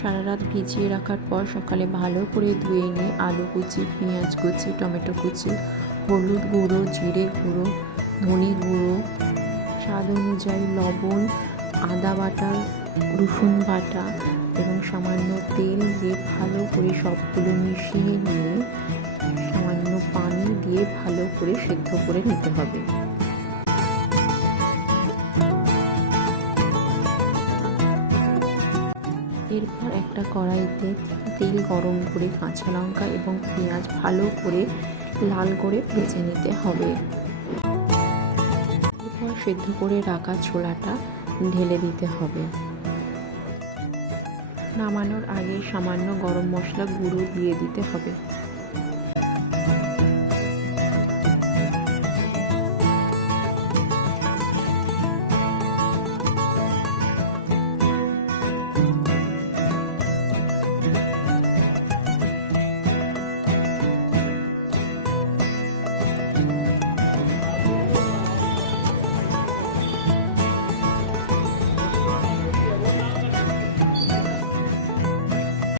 সারা রাত ভিজিয়ে রাখার পর সকালে ভালো করে ধুয়ে নিয়ে আলু কুচি, পেঁয়াজ কুচি, টমেটো কুচি, হলুদ গুঁড়ো, জিরে গুঁড়ো, ধনে গুঁড়ো, স্বাদ অনুযায়ী লবণ, আদা বাটা, রসুন বাটা এবং সামান্য তেল দিয়ে ভালো করে সবগুলো মিশিয়ে নিয়ে সামান্য পানি দিয়ে ভালো করে সেদ্ধ করে নিতে হবে। এরপর একটা কড়াইতে তেল গরম করে কাঁচা লঙ্কা এবং পেঁয়াজ ভালো করে লাল করে ভেজে নিতে হবে। এরপর সেদ্ধ করে রাখা ছোলাটা ঢেলে দিতে হবে। নামানোর আগে সামান্য গরম মশলা গুঁড়ো দিয়ে দিতে হবে।